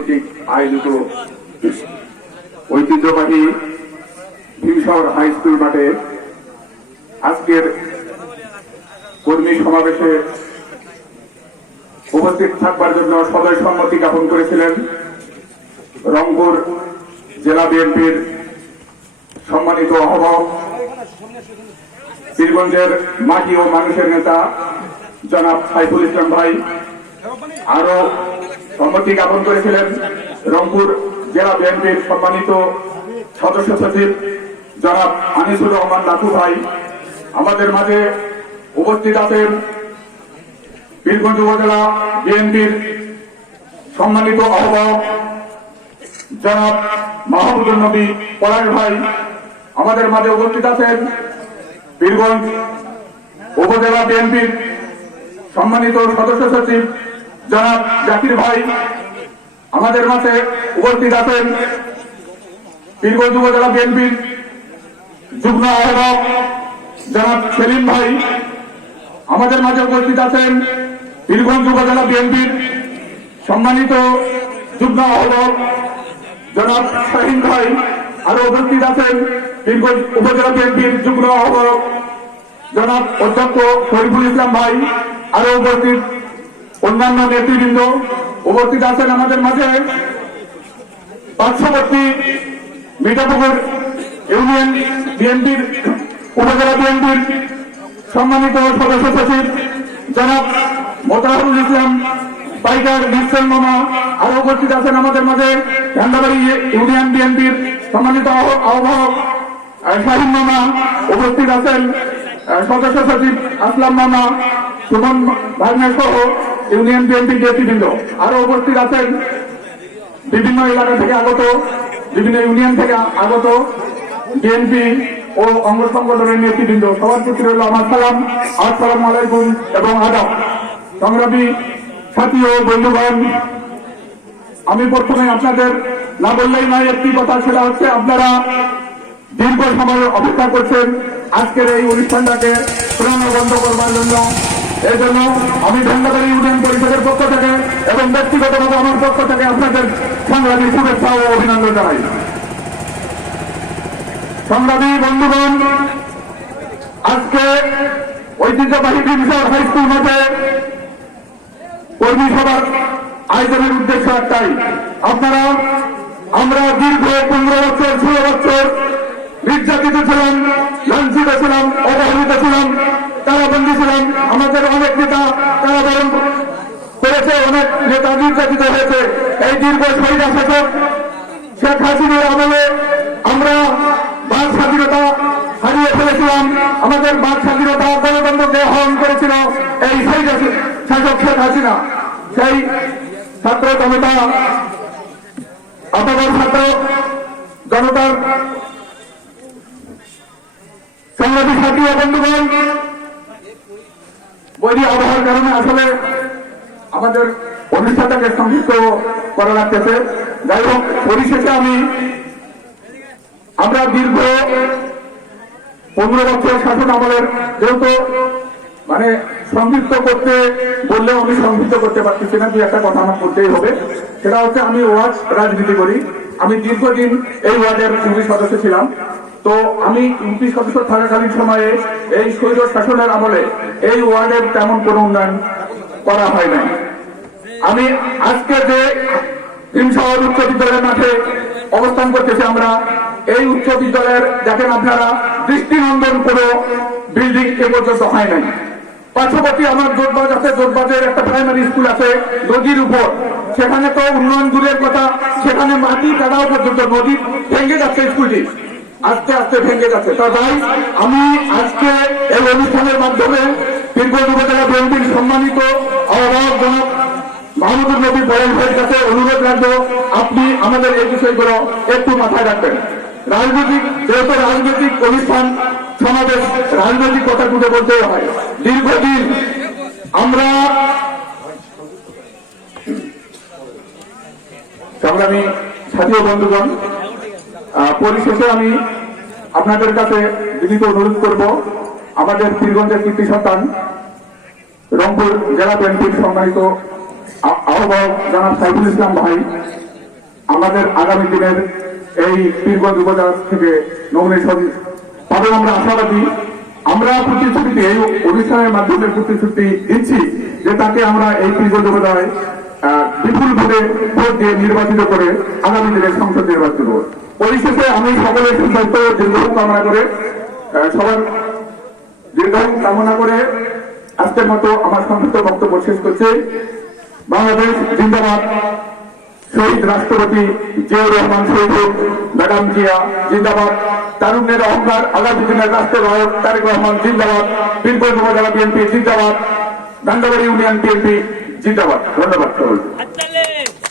কর্তৃক আয়োজিত ঐতিহ্যবাহী ভীমশহর হাই স্কুল মাঠে আজকের কর্মী সমাবেশে উপস্থিত থাকবার জন্য সদয় সম্মতি জ্ঞাপন করেছিলেন রংপুর জেলা বিএনপির সম্মানিত আহ্বায়ক শ্রীগঞ্জের মাটি ও মানুষের নেতা জনাব সাইফুল ইসলাম ভাই। আরও সম্মতি জ্ঞাপন করেছিলেন রংপুর জেলা বিএনপির সম্মানিত সদস্য সচিব জনাব আনিসুর রহমান লাটু ভাই। আমাদের মাঝে উপস্থিত আছেন বীরগঞ্জ উপজেলা বিএনপির সম্মানিত আহ্বায়ক জনাব মাহমুদুল নবী পলাশ ভাই। আমাদের মাঝে উপস্থিত আছেন বীরগঞ্জ উপজেলা বিএনপির সম্মানিত সদস্য সচিব জনাব জাকির ভাই, আমাদের মাঝে উপস্থিত আছেন বীরগঞ্জ উপজেলা বিএনপির যুগ্ম আহ্বায়ক জনাব সেলিম ভাই, আমাদের মাঝে উপস্থিত আছেন বীরগঞ্জ উপজেলা বিএনপির সম্মানিত যুগ্ম আহ্বায়ক জনাব শাহিন ভাই, আরও উপস্থিত আছেন বীরগঞ্জ উপজেলা বিএনপির যুগ্ম আহ্বায়ক জনাব অধ্যক্ষ শরীফুল ইসলাম ভাই, আরও উপস্থিত অন্যান্য নেতৃবৃন্দ উপস্থিত আছেন আমাদের মাঝে পার্শ্ববর্তী মিঠাপুকুর ইউনিয়ন বিএনপির উপজেলা বিএনপির সম্মানিত সদস্য সচিব জনাব মোতাহারুল ইসলাম পাইকার নিশ্চল মামা আরও উপস্থিত আছেন আমাদের মাঝে ঝান্ডাবাড়ি ইউনিয়ন বিএনপির সম্মানিত আহ্বায়ক আহ, শাহিন মামা উপস্থিত আছেন সদস্য সচিব আসলাম মামা সুমন ভাগ্নে সহ ইউনিয়ন বিএনপির নেতৃবৃন্দ আরও উপস্থিত আছেন। বিভিন্ন এলাকা থেকে আগত, বিভিন্ন ইউনিয়ন থেকে আগত বিএনপি ও অঙ্গ সংগঠনের নেতৃবৃন্দ। সবার প্রতি রইল আমার সালাম, আসসালাম আলাইকুম এবং আদাব। সংগ্রামী সাথী ও বন্ধুগণ, আমি প্রথমে আপনাদের না বললেই নয় একটি কথা, সেটা হচ্ছে আপনারা দীর্ঘ সময় অপেক্ষা করছেন আজকের এই অনুষ্ঠানটাকে বন্ধ করবার জন্য। এই জন্য আমি ধন্যবাদ ইউনিয়ন পরিষদের পক্ষ থেকে এবং ব্যক্তিগতভাবে আমার পক্ষ থেকে আপনাদের সংগ্রামী শুভেচ্ছা ও অভিনন্দন জানাই। সংগ্রামী বন্ধুগণ, আজকে ঐতিহ্যবাহী বিমশর হাই স্কুল মাঠে কর্মী সভার আয়োজনের উদ্দেশ্য একটাই। আপনারা, আমরা দীর্ঘ পনেরো বছর, ষোলো বছর নির্যাতিত ছিলাম, লাঞ্ছিত ছিলাম কারাবন্দী ছিলাম আমাদের অনেক নেতা কারাবরণ করেছে অনেক নেতা নির্যাতিত হয়েছে এই দীর্ঘ শহীদ শাসক শেখ হাসিনার আমলে আমরা বাক স্বাধীনতা হারিয়ে ফেলেছিলাম। আমাদের বাক স্বাধীনতা গণতন্ত্রকে হরণ করেছিল এই শহীদ শাসক শেখ হাসিনা। সেই ছাত্র জনতা আপনাদের ছাত্র জনতার সংগ্রামী সাথী বন্ধুগণ, বৈরী আবহাওয়ার কারণে আসলে আমাদের অনুষ্ঠানটাকে সংযুক্ত করা লাগতেছে। যাই হোক, পরিশেষে আমি আমরা দীর্ঘ পনেরো বছর শাসন আমলের যেহেতু মানে সংযুক্ত করতে বললেও আমি সংযুক্ত করতে পারতেছি না দুই একটা কথা আমার করতেই হবে। সেটা হচ্ছে আমি ওয়ার্ড রাজনীতি করি। আমি দীর্ঘদিন এই ওয়ার্ডের ইউপি সদস্য ছিলাম। তো আমি ইউপি সদস্য থাকাকালীন সময়ে এই স্বৈর শাসনের আমলে এই ওয়ার্ডের তেমন কোনো উন্নয়ন করা হয় নাই। আমি আজকে যে শহর উচ্চ বিদ্যালয়ের মাঠে অবস্থান করতেছি আমরা, এই উচ্চ বিদ্যালয়ের, দেখেন আপনারা, দৃষ্টিনন্দন কোনো বিল্ডিং এ পর্যন্ত হয় নাই। পার্শ্ববর্তী আমার জোরবাজ আছে জোরবাজের একটা প্রাইমারি স্কুল আছে, নদীর উপর। সেখানে তো উন্নয়ন দূরের কথা, সেখানে মাটি কাটাও পর্যন্ত নদী ভেঙে যাচ্ছে স্কুলটি। আস্তে আস্তে ভেঙে যাচ্ছে। তা ভাই, আমি আজকে এই অনুষ্ঠানের মাধ্যমে বীরগঞ্জ উপজেলা বিএনপির সম্মানিত আহ্বায়ক জনাব মাহমুদুর নবী বয়ান ভাইয়ের কাছে অনুরোধ রাখব, আপনি আমাদের এই বিষয়গুলো একটু মাথায় রাখবেন। রাজনৈতিক, যেহেতু রাজনৈতিক অনুষ্ঠান, সমাবেশ, রাজনৈতিক কথা তুলে বলতেও হয়। দীর্ঘদিন আমরা সংগ্রামী সাথী ও বন্ধুগণ পরিশেষে আমি আপনাদের কাছে বিনীত অনুরোধ করব, আমাদের পীরগঞ্জের কীর্তি সন্তান রংপুর জেলা বিএনপির সম্মানিত আহ্বায়ক জনাব সাইফুল ইসলাম ভাই, আমাদের আগামী দিনের এই পীরগঞ্জ উপজেলা থেকে নমিনেশন আমরা আশাবাদী, আমরা প্রতিশ্রুতি এই অনুষ্ঠানের মাধ্যমে প্রতিশ্রুতি দিচ্ছি যে তাকে আমরা এই পীরগঞ্জ উপজেলায় বিপুল ভোটে ভোট দিয়ে নির্বাচিত করে আগামী দিনে সংসদ নির্বাচিত। পরিশেষে আমি সকলের সুস্বাস্থ্য ও দীর্ঘায়ু কামনা করে সবার দীর্ঘায়ু কামনা করে আজকের মতো আমার সংক্ষিপ্ত বক্তব্য শেষ করছি বাংলাদেশ জিন্দাবাদ। শহীদ রাষ্ট্রপতি জিয়াউর রহমান শহীদ, ম্যাডাম জিয়া জিন্দাবাদ। তারুণ্যের অহংকার আগামী দিনের রাষ্ট্রের নায়ক তারেক রহমান জিন্দাবাদ। বীরগঞ্জ উপজেলা বিএনপি জিন্দাবাদ। দান্ডাবাড়ি ইউনিয়ন বিএনপি জিন্দাবাদ। ধন্যবাদ